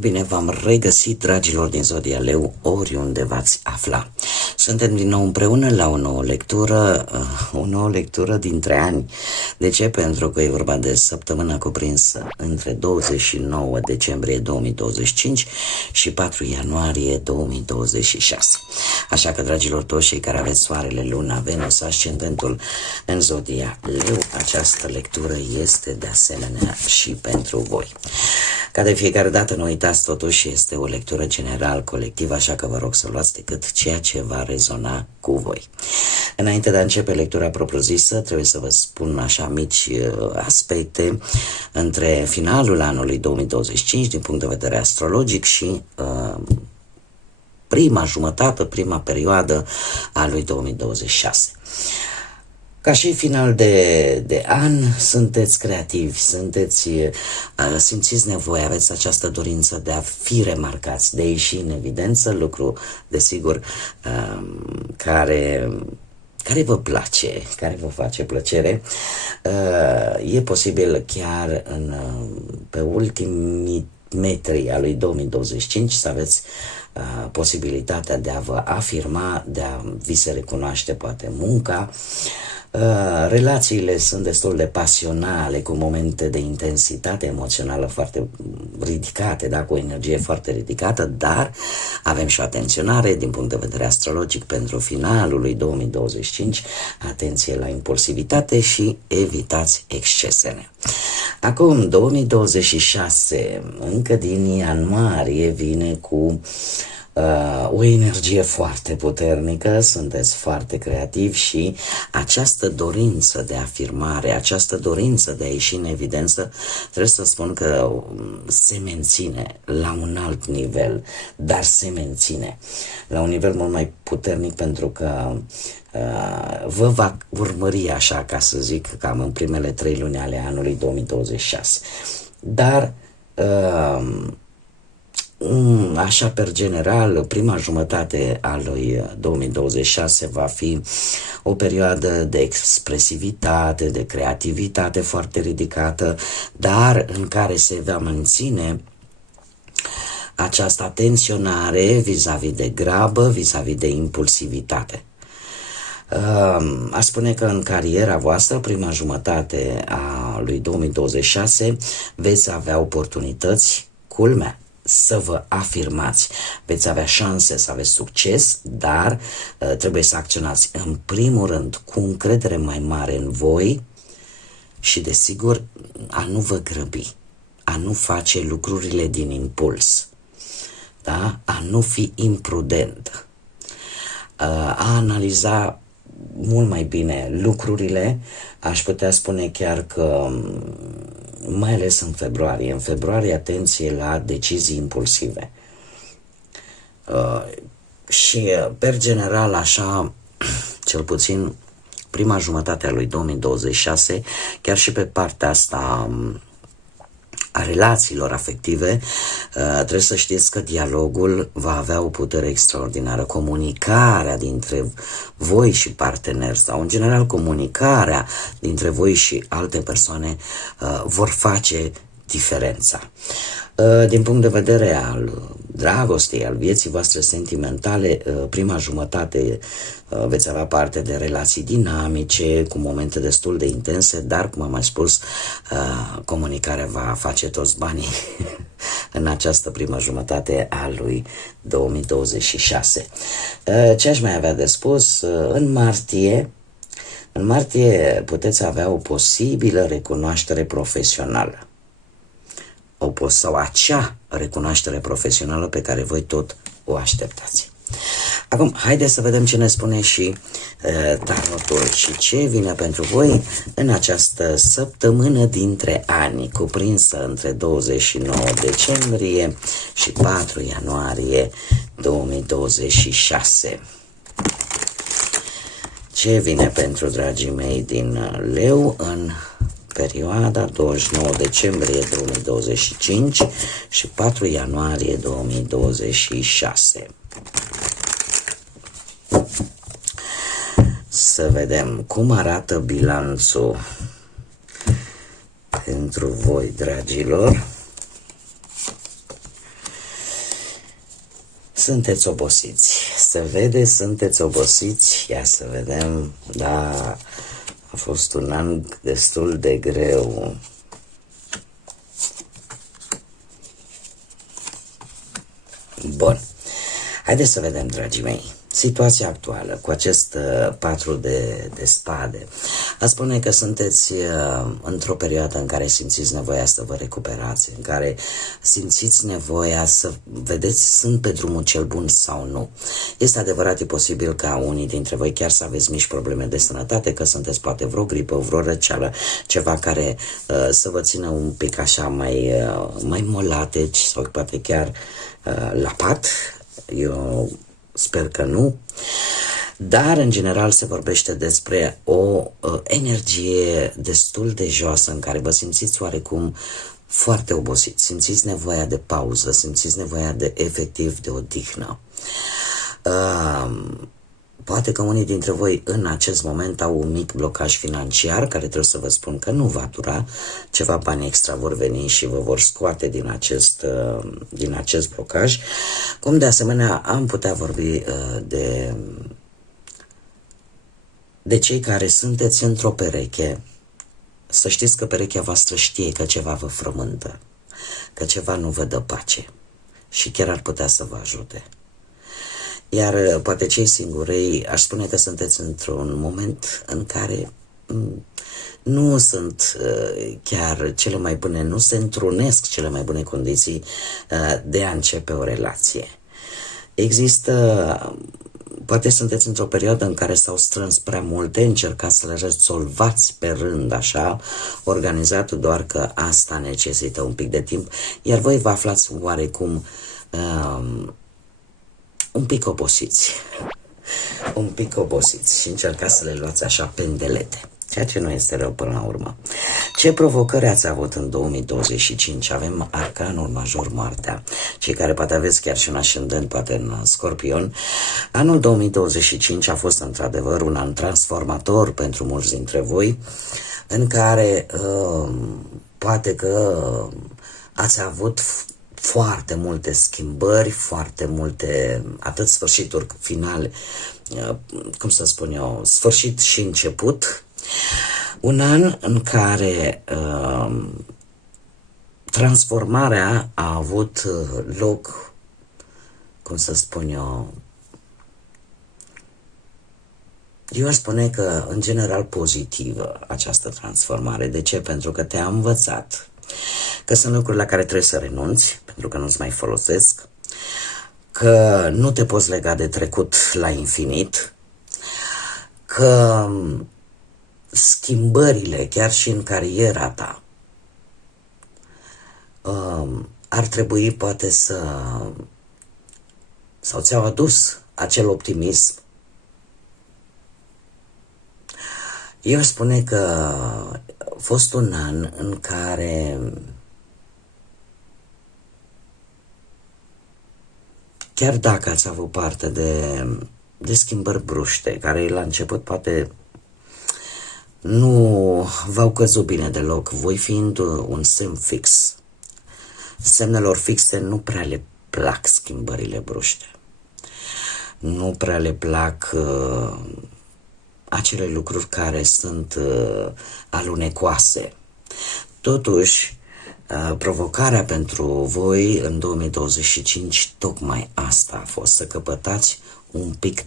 Bine v-am regăsit, dragilor din Zodia Leu, oriunde v-ați afla. Suntem din nou împreună la o nouă lectură dintre ani. De ce? Pentru că e vorba de săptămâna cuprinsă între 29 decembrie 2025 și 4 ianuarie 2026. Așa că, dragilor, toți cei care aveți soarele, luna, Venus, ascendentul în Zodia Leu, această lectură este de asemenea și pentru voi. Ca de fiecare dată, nu uitați, totuși este o lectură general colectivă, așa că vă rog să luați decât ceea ce va rezona cu voi. Înainte de a începe lectura propriu-zisă, trebuie să vă spun așa mici aspecte între finalul anului 2025 din punct de vedere astrologic și prima perioadă a lui 2026. Ca și final de an, sunteți creativi, simțiți nevoie, aveți această dorință de a fi remarcați, de a ieși în evidență, lucru, desigur, care vă place, care vă face plăcere. E posibil chiar pe ultimii metri a lui 2025 să aveți posibilitatea de a vă afirma, de a vi se recunoaște poate munca. Relațiile sunt destul de pasionale, cu momente de intensitate emoțională foarte ridicate, da? Cu o energie foarte ridicată, dar avem și o atenționare din punct de vedere astrologic pentru finalul lui 2025, atenție la impulsivitate și evitați excesele. Acum, 2026, încă din ianuarie, vine cu o energie foarte puternică, sunteți foarte creativi și această dorință de afirmare, această dorință de a ieși în evidență, trebuie să spun că se menține la un alt nivel, dar se menține la un nivel mult mai puternic, pentru că vă va urmări, așa ca să zic, cam în primele 3 luni ale anului 2026. Dar așa, per general, prima jumătate a lui 2026 va fi o perioadă de expresivitate, de creativitate foarte ridicată, dar în care se va menține această atenționare vis-a-vis de grabă, vis-a-vis de impulsivitate. Aș spune că în cariera voastră, prima jumătate a lui 2026, veți avea oportunități, culmea, să vă afirmați, veți avea șanse să aveți succes, dar trebuie să acționați în primul rând cu încredere mai mare în voi și, desigur, a nu vă grăbi, a nu face lucrurile din impuls, da? A nu fi imprudent, a analiza mult mai bine lucrurile. Aș putea spune chiar că, mai ales în februarie, atenție la decizii impulsive. Și, per general, așa, cel puțin prima jumătate a lui 2026, chiar și pe partea asta a relațiilor afective, trebuie să știți că dialogul va avea o putere extraordinară. Comunicarea dintre voi și parteneri, sau în general comunicarea dintre voi și alte persoane, vor face diferența. Din punct de vedere al dragostei, al vieții voastre sentimentale, prima jumătate veți avea parte de relații dinamice, cu momente destul de intense, dar, cum am mai spus, comunicarea va face toți banii în această primă jumătate a lui 2026. Ce aș mai avea de spus? În martie puteți avea o posibilă recunoaștere profesională, sau acea recunoaștere profesională pe care voi tot o așteptați. Acum, haideți să vedem ce ne spune și tarotul și ce vine pentru voi în această săptămână dintre ani, cuprinsă între 29 decembrie și 4 ianuarie 2026. Ce vine pentru dragii mei din Leu în perioada 29 decembrie 2025 și 4 ianuarie 2026? Să vedem cum arată bilanțul pentru voi, dragilor. Sunteți obosiți. Se vede, sunteți obosiți. Ia să vedem. Da, a fost un an destul de greu. Bun. Haideți să vedem, dragii mei, situația actuală cu acest 4 de spade. A spune că sunteți într-o perioadă în care simțiți nevoia să vă recuperați, în care simțiți nevoia să vedeți sunt pe drumul cel bun sau nu. Este adevărat, e posibil ca unii dintre voi chiar să aveți mici probleme de sănătate, că sunteți poate vreo gripă, vreo răceală, ceva care să vă țină un pic așa mai molateci sau poate chiar la pat. Eu sper că nu, dar în general se vorbește despre o energie destul de joasă în care vă simțiți oarecum foarte obosiți, simțiți nevoia de pauză, simțiți nevoia de efectiv de odihnă. Poate că unii dintre voi în acest moment au un mic blocaj financiar care trebuie să vă spun că nu va dura, ceva bani extra vor veni și vă vor scoate din acest blocaj. Cum de asemenea am putea vorbi de cei care sunteți într-o pereche. Să știți că perechea voastră știe că ceva vă frământă, că ceva nu vă dă pace și chiar ar putea să vă ajute. Iar poate cei singurei, aș spune că sunteți într-un moment în care nu sunt chiar cele mai bune, nu se întrunesc cele mai bune condiții de a începe o relație. Poate sunteți într-o perioadă în care s-au strâns prea multe, încercați să le rezolvați pe rând așa, organizat, doar că asta necesită un pic de timp, iar voi vă aflați oarecum un pic obosiți și încercați să le luați așa pendelete, ceea ce nu este rău până la urmă. Ce provocări ați avut în 2025? Avem arcanul major, moartea. Cei care poate aveți chiar și un ascendent, poate în Scorpion. Anul 2025 a fost într-adevăr un an transformator pentru mulți dintre voi, în care poate că ați avut foarte multe schimbări, foarte multe, atât sfârșituri finale, cum să spun eu, sfârșit și început. Un an în care transformarea a avut loc, cum să spun eu aș spune că în general pozitivă această transformare. De ce? Pentru că te-a învățat că sunt lucruri la care trebuie să renunți, pentru că nu-ți mai folosesc, că nu te poți lega de trecut la infinit, că schimbările, chiar și în cariera ta, ar trebui poate sau ți-au adus acel optimism. Eu aș spune că a fost un an în care chiar dacă ați avut parte de schimbări bruște, care la început poate nu v-au căzut bine deloc, voi fiind un semn fix, semnelor fixe nu prea le plac schimbările bruște. Nu prea le plac acele lucruri care sunt alunecoase. Totuși, provocarea pentru voi în 2025 tocmai asta a fost, să căpătați un pic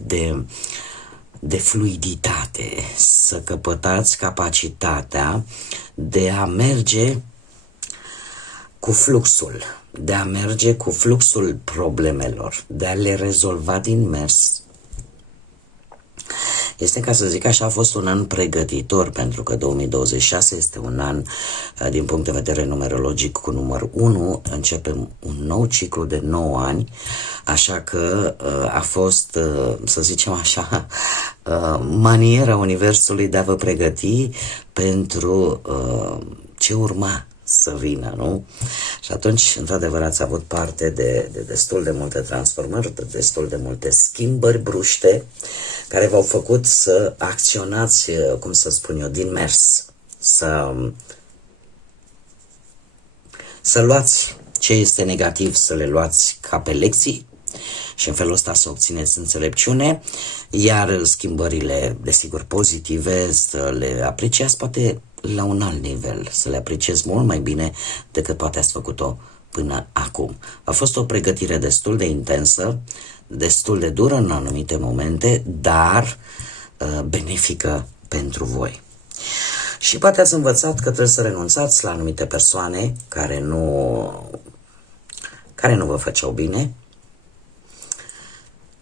de fluiditate, să căpătați capacitatea de a merge cu fluxul, de a merge cu fluxul problemelor, de a le rezolva din mers. Este, ca să zic așa, a fost un an pregătitor, pentru că 2026 este un an, din punct de vedere numerologic, cu numărul 1, începem un nou ciclu de 9 ani, așa că a fost, să zicem așa, maniera Universului de a vă pregăti pentru ce urma să vină, nu? Și atunci, într-adevăr, ați avut parte de destul de multe transformări, de destul de multe schimbări bruște, care v-au făcut să acționați, cum să spun eu, din mers, să luați ce este negativ, să le luați ca pe lecții și în felul ăsta să obțineți înțelepciune, iar schimbările, desigur, pozitive, să le apreciați poate la un alt nivel, să le apreciați mult mai bine decât poate ați făcut-o până acum. A fost o pregătire destul de intensă, destul de dură în anumite momente, dar benefică pentru voi. Și poate ați învățat că trebuie să renunțați la anumite persoane care nu vă făceau bine.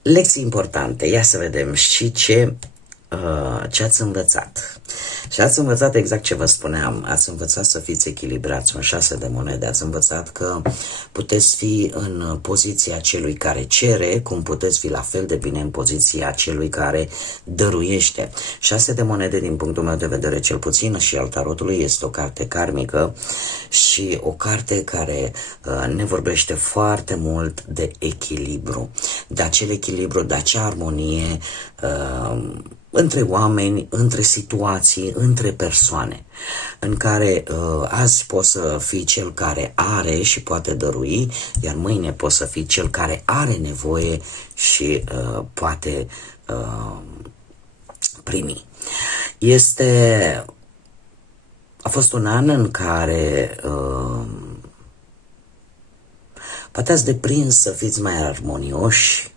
Lecții importante. Ia să vedem și ce ați învățat. Și ați învățat exact ce vă spuneam. Ați învățat să fiți echilibrați, un 6 de monede. Ați învățat că puteți fi în poziția celui care cere, cum puteți fi la fel de bine în poziția celui care dăruiește. 6 de monede, din punctul meu de vedere, cel puțin, și al tarotului, este o carte karmică și o carte care ne vorbește foarte mult de echilibru, de acel echilibru, de acea armonie între oameni, între situații, între persoane, în care azi poți să fii cel care are și poate dărui, iar mâine poți să fii cel care are nevoie și poate primi. A fost un an în care poate ați deprins să fiți mai armonioși,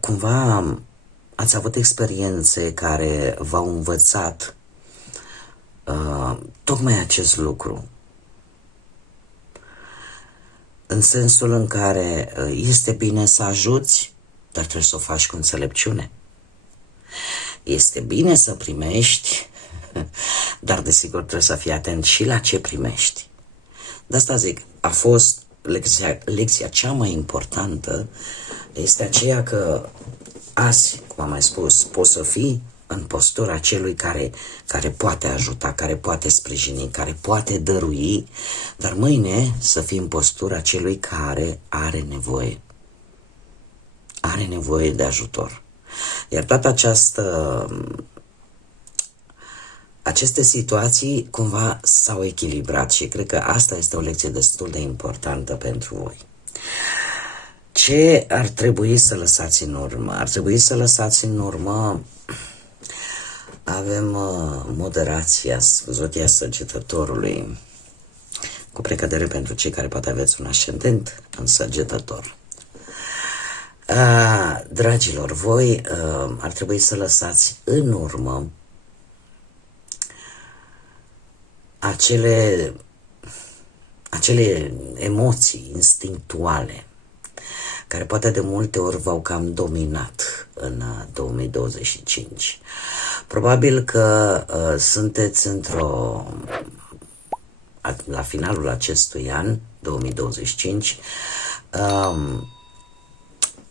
cumva ați avut experiențe care v-au învățat tocmai acest lucru, în sensul în care este bine să ajuți, dar trebuie să o faci cu înțelepciune. Este bine să primești, dar desigur trebuie să fii atent și la ce primești. De asta zic, a fost lecția cea mai importantă, este aceea că azi, cum am mai spus, poți să fii în postura celui care poate ajuta, care poate sprijini, care poate dărui, dar mâine să fii în postura celui care are nevoie. Are nevoie de ajutor. Iar toată aceste situații cumva s-au echilibrat și cred că asta este o lecție destul de importantă pentru voi. Ce ar trebui să lăsați în urmă? Ar trebui să lăsați în urmă, avem moderația, zodia Săgetătorului, cu precădere pentru cei care poate aveți un ascendent în Săgetător. Dragilor, voi ar trebui să lăsați în urmă acele emoții instinctuale care poate de multe ori v-au cam dominat în 2025. Probabil că sunteți la finalul acestui an, 2025,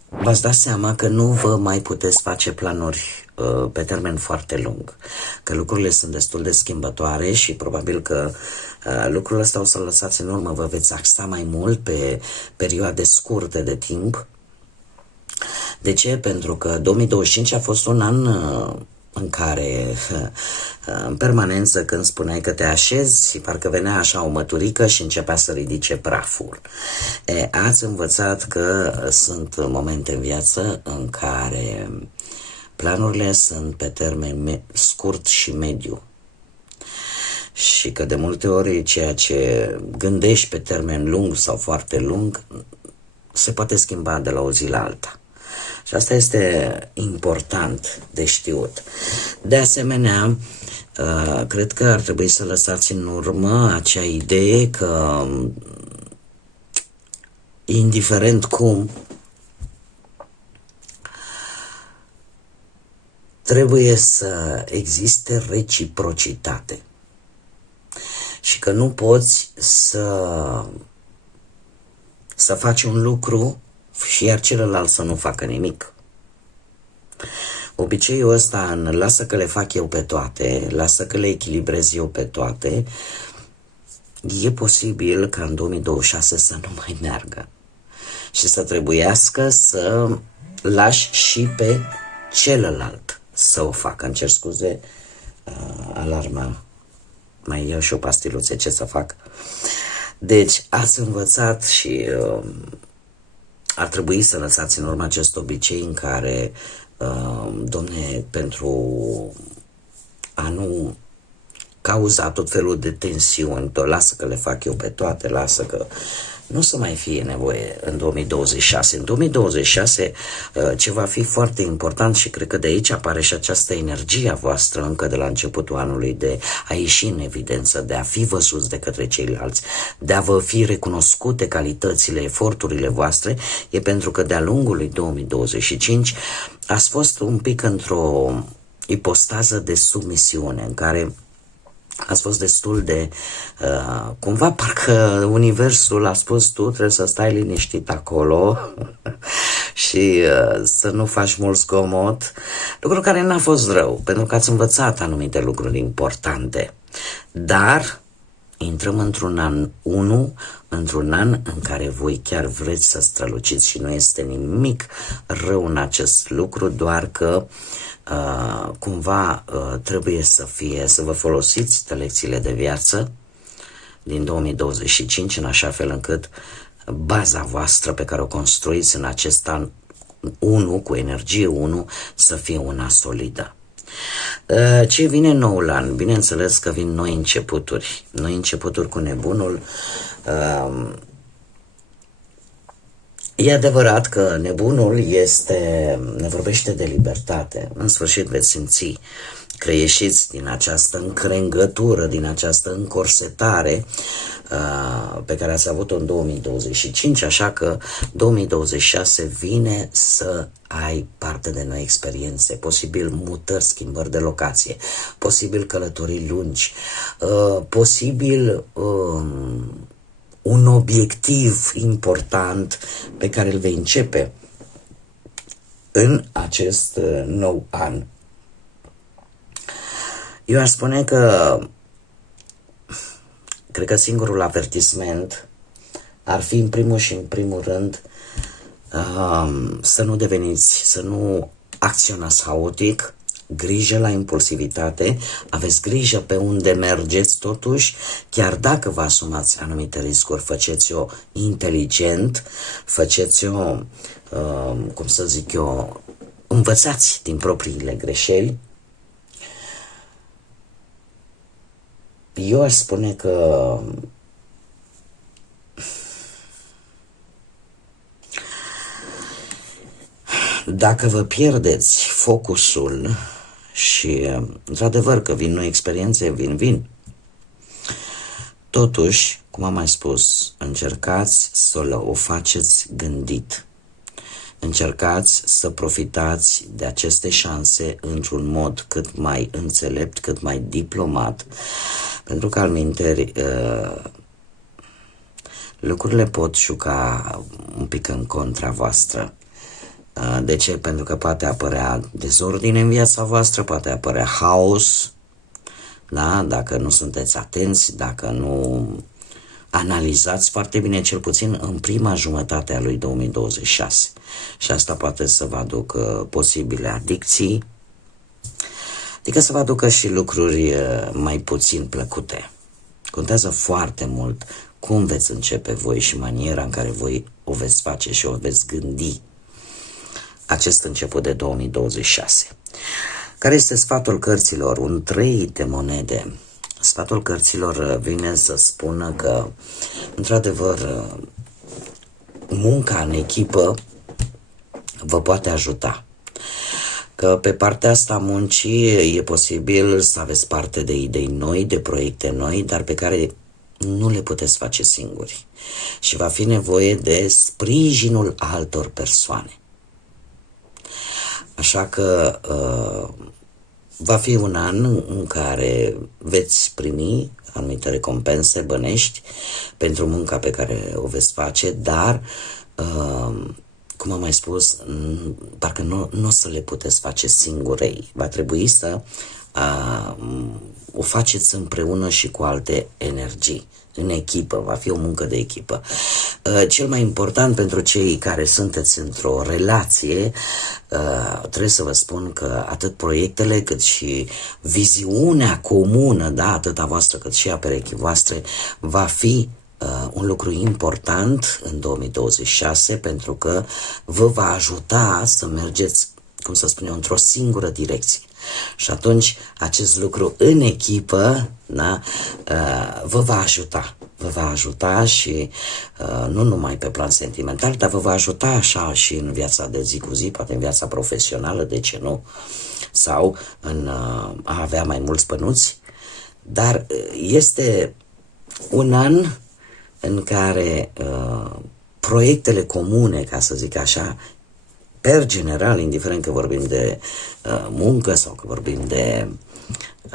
v-ați dat seama că nu vă mai puteți face planuri pe termen foarte lung, că lucrurile sunt destul de schimbătoare și probabil că lucrul ăsta o să-l lăsați în urmă, vă veți axa mai mult pe perioade scurte de timp. De ce? Pentru că 2025 a fost un an în care, în permanență, când spuneai că te așezi, parcă venea așa o măturică și începea să ridice praful. Ați învățat că sunt momente în viață în care planurile sunt pe termen scurt și mediu. Și că de multe ori ceea ce gândești pe termen lung sau foarte lung se poate schimba de la o zi la alta. Și asta este important de știut. De asemenea, cred că ar trebui să lăsați în urmă acea idee că, indiferent cum, trebuie să existe reciprocitate și că nu poți să faci un lucru și iar celălalt să nu facă nimic. Obiceiul ăsta în lasă că le fac eu pe toate, lasă că le echilibrez eu pe toate, e posibil ca în 2026 să nu mai meargă și să trebuiască să lași și pe celălalt să o facă. Îmi cer scuze, alarma, mai iau și o pastiluță, ce să fac? Deci ați învățat și ar trebui să lăsați în urmă acest obicei în care, domne, pentru a nu cauza tot felul de tensiuni, lasă că le fac eu pe toate, lasă că nu să mai fie nevoie în 2026. În 2026 ce va fi foarte important și cred că de aici apare și această energie a voastră încă de la începutul anului de a ieși în evidență, de a fi văzuți de către ceilalți, de a vă fi recunoscute calitățile, eforturile voastre, e pentru că de-a lungul lui 2025 ați fost un pic într-o ipostază de submisiune în care ați fost destul de, cumva parcă universul a spus tu trebuie să stai liniștit acolo și să nu faci mult zgomot, lucru care n-a fost rău, pentru că ați învățat anumite lucruri importante, dar intrăm într-un an 1, într-un an în care voi chiar vreți să străluciți și nu este nimic rău în acest lucru, doar că cumva trebuie să vă folosiți de lecțiile de viață din 2025 în așa fel încât baza voastră pe care o construiți în acest an 1, cu energie 1, să fie una solidă. Ce vine noul an? Bineînțeles că vin noi începuturi cu nebunul. E adevărat că nebunul ne vorbește de libertate. În sfârșit veți simți că ieșiți din această încrengătură, din această încorsetare pe care ați avut-o în 2025, așa că 2026 vine să ai parte de noi experiențe, posibil mutări, schimbări de locație, posibil călătorii lungi, posibil un obiectiv important pe care îl vei începe în acest nou an. Eu aș spune că cred că singurul avertisment ar fi în primul și în primul rând să nu deveniți, să nu acționați haotic, grijă la impulsivitate, aveți grijă pe unde mergeți totuși, chiar dacă vă asumați anumite riscuri, faceți-o inteligent, faceți-o, cum să zic eu, învățați din propriile greșeli. Eu aș spune că dacă vă pierdeți focusul și, într-adevăr, că vin noi experiențe, vin. Totuși, cum am mai spus, încercați să o faceți gândit. Încercați să profitați de aceste șanse într-un mod cât mai înțelept, cât mai diplomat, pentru că, alminteri, lucrurile pot juca un pic în contra voastră. De ce? Pentru că poate apărea dezordine în viața voastră, poate apărea haos, da? Dacă nu sunteți atenți, dacă nu analizați foarte bine, cel puțin în prima jumătate a lui 2026. Și asta poate să vă aducă posibile adicții, adică să vă aducă și lucruri mai puțin plăcute. Contează foarte mult cum veți începe voi și maniera în care voi o veți face și o veți gândi acest început de 2026. Care este sfatul cărților? Un 3 de monede. Sfatul cărților vine să spună că, într-adevăr, munca în echipă vă poate ajuta. Că pe partea asta a muncii e posibil să aveți parte de idei noi, de proiecte noi, dar pe care nu le puteți face singuri. Și va fi nevoie de sprijinul altor persoane. Așa că Va fi un an în care veți primi anumite recompense bănești pentru munca pe care o veți face, dar, cum am mai spus, parcă nu o să le puteți face singurei. Va trebui să o faceți împreună și cu alte energii, în echipă, va fi o muncă de echipă. Cel mai important pentru cei care sunteți într-o relație, trebuie să vă spun că atât proiectele cât și viziunea comună, da, atât a voastră cât și a perechii voastre, va fi un lucru important în 2026, pentru că vă va ajuta să mergeți, cum să spun eu, într-o singură direcție. Și atunci acest lucru în echipă, da, vă va ajuta și nu numai pe plan sentimental, dar vă va ajuta așa și în viața de zi cu zi, poate în viața profesională, de ce nu, sau în a avea mai mulți bănuți. Dar este un an în care proiectele comune, ca să zic așa, per general, indiferent că vorbim de muncă sau că vorbim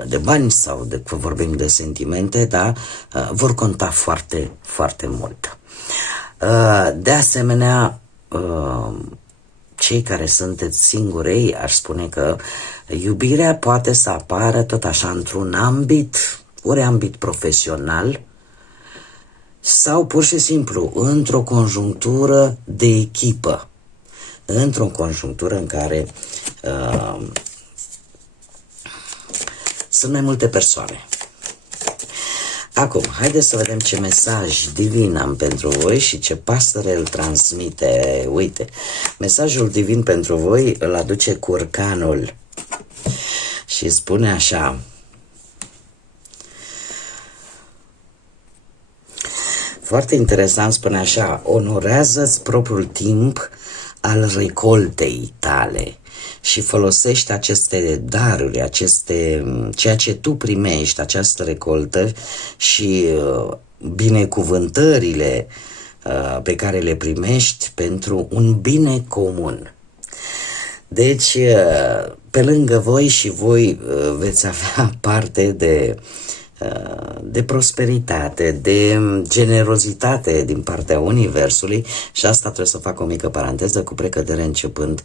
de bani sau că vorbim de sentimente, da, vor conta foarte, foarte mult. De asemenea, cei care sunteți singurei, aș spune că iubirea poate să apară tot așa într-un ambit, ori ambit profesional, sau pur și simplu într-o conjunctură de echipă, într-o conjunctură în care sunt mai multe persoane. Acum, haideți să vedem ce mesaj divin am pentru voi și ce pasăre îl transmite. Uite, mesajul divin pentru voi îl aduce Curcanul și spune așa: foarte interesant, spune așa: onorează-ți propriul timp al recoltei tale și folosește aceste daruri, ceea ce tu primești, această recoltă și binecuvântările pe care le primești pentru un bine comun. Deci, pe lângă voi și voi veți avea parte de prosperitate, de generozitate din partea Universului și asta trebuie să fac o mică paranteză cu precădere începând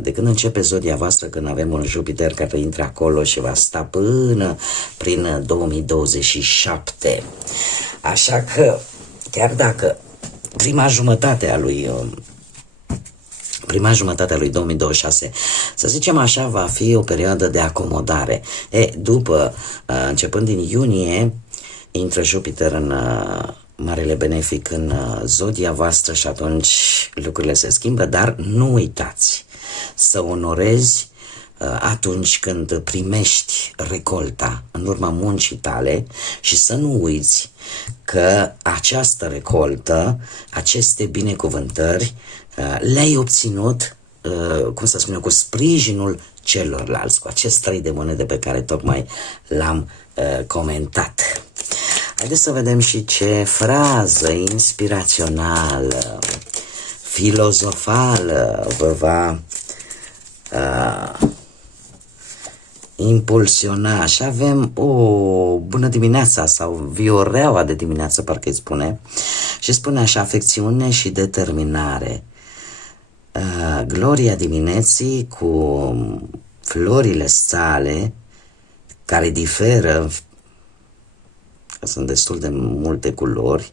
de când începe zodia voastră, când avem un Jupiter care intră acolo și va sta până prin 2027. Așa că, chiar dacă prima jumătate a lui 2026, să zicem așa, va fi o perioadă de acomodare. După, începând din iunie, intră Jupiter în Marele Benefic în zodia voastră și atunci lucrurile se schimbă, dar nu uitați să onorezi atunci când primești recolta în urma muncii tale și să nu uiți că această recoltă, aceste binecuvântări, le-ai obținut, cum să spun eu, cu sprijinul celorlalți, cu acest 3 de monede pe care tocmai l-am comentat. Haideți să vedem și ce frază inspirațională, filozofală vă va impulsiona. Și avem o bună dimineața sau vioreaua de dimineață, parcă îi spune, și spune așa: afecțiune și determinare. Gloria dimineții cu florile sale, care diferă, că sunt destul de multe culori,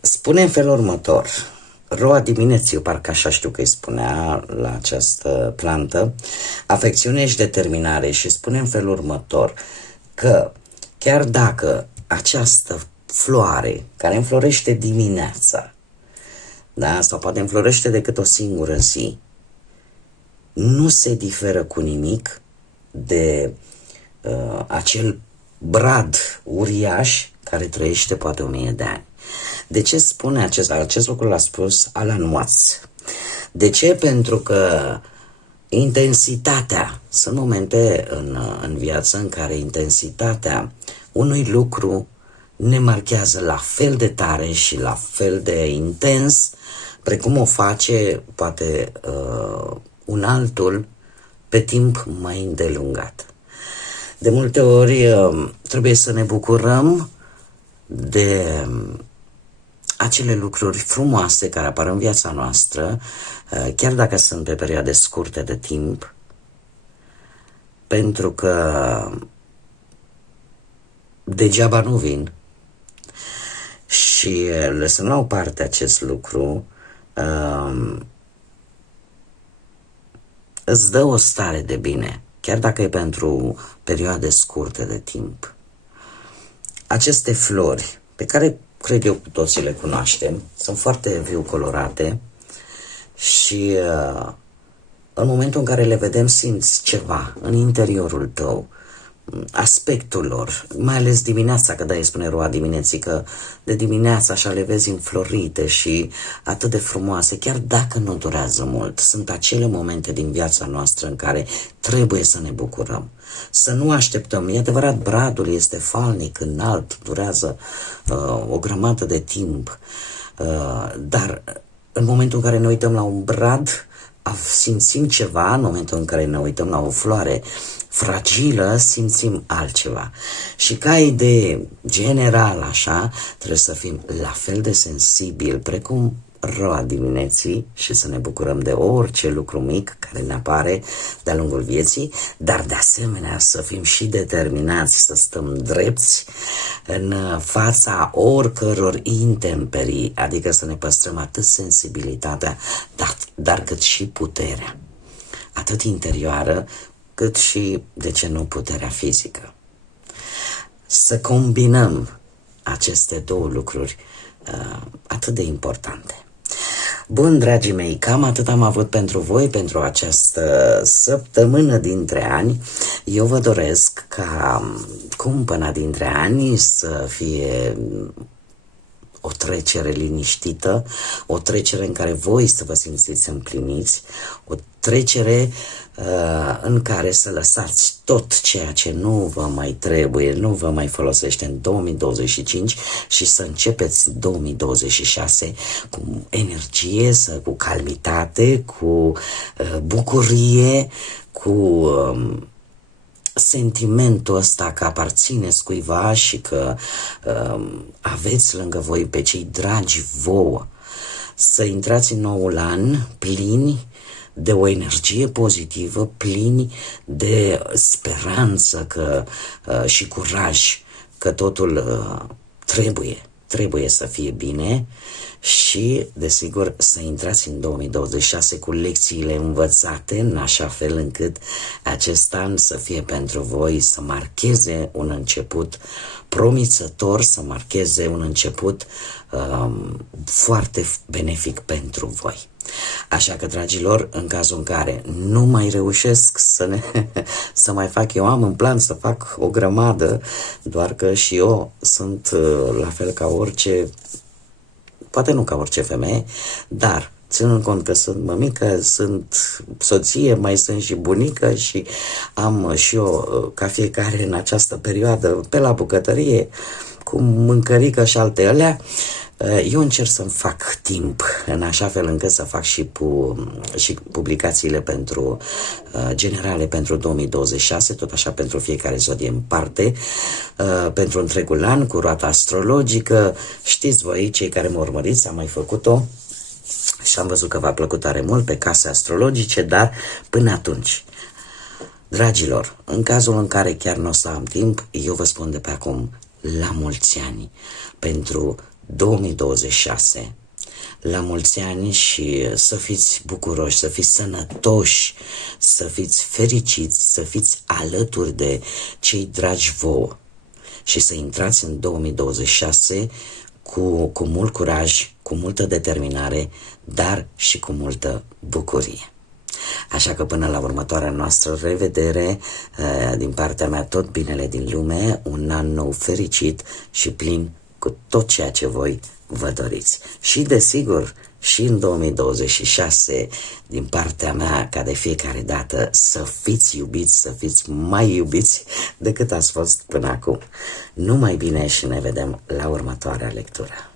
spune în felul următor: roa dimineții, eu parcă așa știu că îi spunea la această plantă, afecțiune și determinare, și spune în felul următor că chiar dacă această floare care înflorește dimineața, da, sau poate înflorește decât o singură zi, nu se diferă cu nimic de acel brad uriaș care trăiește poate 1000 de ani. De ce spune acest lucru? L-a spus Alan Watts. De ce? Pentru că Intensitatea. Sunt momente în viață în care intensitatea unui lucru ne marchează la fel de tare și la fel de intens precum o face poate un altul pe timp mai îndelungat. De multe ori trebuie să ne bucurăm de acele lucruri frumoase care apar în viața noastră, chiar dacă sunt pe perioade scurte de timp, pentru că degeaba nu vin. Și lăsând la o parte acest lucru, îți dă o stare de bine, chiar dacă e pentru perioade scurte de timp. Aceste flori, pe care cred eu cu toții le cunoaștem, sunt foarte viu colorate și în momentul în care le vedem simți ceva în interiorul tău, aspectul lor, mai ales dimineața, că da, spune roa dimineții, că de dimineața așa le vezi înflorite și atât de frumoase, chiar dacă nu durează mult. Sunt acele momente din viața noastră în care trebuie să ne bucurăm, să nu așteptăm. E adevărat, bradul este falnic, înalt, durează o grămadă de timp, dar în momentul în care ne uităm la un brad, simțim ceva. În momentul în care ne uităm la o floare fragilă, simțim altceva. Și ca idee generală, așa, trebuie să fim la fel de sensibili precum roa dimineții și să ne bucurăm de orice lucru mic care ne apare de-a lungul vieții, dar de asemenea să fim și determinați să stăm drepți în fața oricăror intemperii, adică să ne păstrăm atât sensibilitatea, dar cât și puterea, atât interioară, cât și, de ce nu, puterea fizică. Să combinăm aceste două lucruri atât de importante. Bun, dragii mei, cam atât am avut pentru voi pentru această săptămână dintre ani. Eu vă doresc ca cumpăna dintre ani să fie o trecere liniștită, o trecere în care voi să vă simțiți împliniți, o trecere în care să lăsați tot ceea ce nu vă mai trebuie, nu vă mai folosește în 2025 și să începeți 2026 cu energie, cu calmitate, cu bucurie, cu sentimentul ăsta că aparțineți cuiva și că aveți lângă voi pe cei dragi vouă. Să intrați în noul an plini de o energie pozitivă, plini de speranță și curaj că totul trebuie să fie bine și, desigur, să intrați în 2026 cu lecțiile învățate în așa fel încât acest an să fie pentru voi, să marcheze un început promițător, să marcheze un început foarte benefic pentru voi. Așa că, dragilor, în cazul în care nu mai reușesc să mai fac, eu am în plan să fac o grămadă, doar că și eu sunt la fel ca orice, poate nu ca orice femeie, dar ținând cont că sunt mămică, sunt soție, mai sunt și bunică și am și eu, ca fiecare în această perioadă, pe la bucătărie, cu mâncărică și alte alea, eu încerc să-mi fac timp în așa fel încât să fac și publicațiile generale pentru 2026, tot așa pentru fiecare zodie în parte, pentru întregul an, cu roata astrologică. Știți voi, cei care mă urmăriți, am mai făcut-o și am văzut că v-a plăcut tare mult pe case astrologice, dar până atunci, dragilor, în cazul în care chiar nu o să am timp, eu vă spun de pe acum la mulți ani pentru 2026, la mulți ani și să fiți bucuroși, să fiți sănătoși, să fiți fericiți, să fiți alături de cei dragi vouă și să intrați în 2026 cu mult curaj, cu multă determinare, dar și cu multă bucurie. Așa că până la următoarea noastră revedere, din partea mea tot binele din lume, un an nou fericit și plin cu tot ceea ce voi vă doriți. Și desigur, și în 2026 din partea mea, ca de fiecare dată, să fiți iubiți, să fiți mai iubiți decât ați fost până acum. Numai bine și ne vedem la următoarea lectură.